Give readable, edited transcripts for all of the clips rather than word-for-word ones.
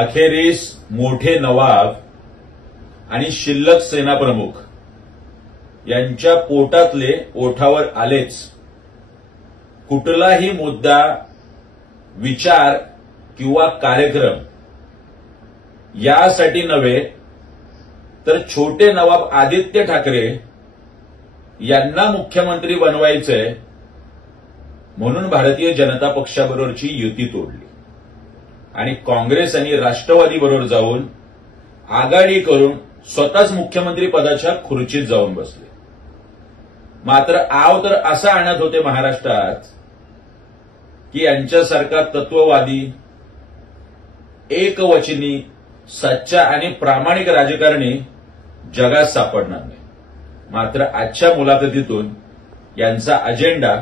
अखेरीस मोठे नवाब आणि शिल्लक सेनाप्रमुख यांच्या पोटातले ओठावर आलेच. कुठलाही मुद्दा, विचार किंवा कार्यक्रम यासाठी नव्हे तर छोटे नवाब आदित्य ठाकरे यांना मुख्यमंत्री बनवायचंय म्हणून भारतीय जनता पक्षाबरोबरची युती तोडली आणि काँग्रेस आणि राष्ट्रवादी बरोबर जाऊन आघाडी करून स्वतःच मुख्यमंत्री पदाच्या खुर्चीत जाऊन बसले. मात्र आव तर असा आणत होते महाराष्ट्रात की यांच्यासारखा तत्ववादी, एकवचनी, सच्चा आणि प्रामाणिक राजकारणी जगात सापडणार नाही. मात्र आजच्या मुलाखतीतून यांचा अजेंडा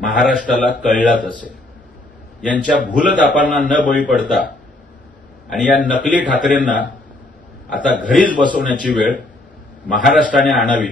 महाराष्ट्राला कळलाच असेल. यांच्या भूलथापांना न बळी पडता आणि या नकली ठाकरेंना आता घरीच बसवण्याची वेळ महाराष्ट्राने आणावी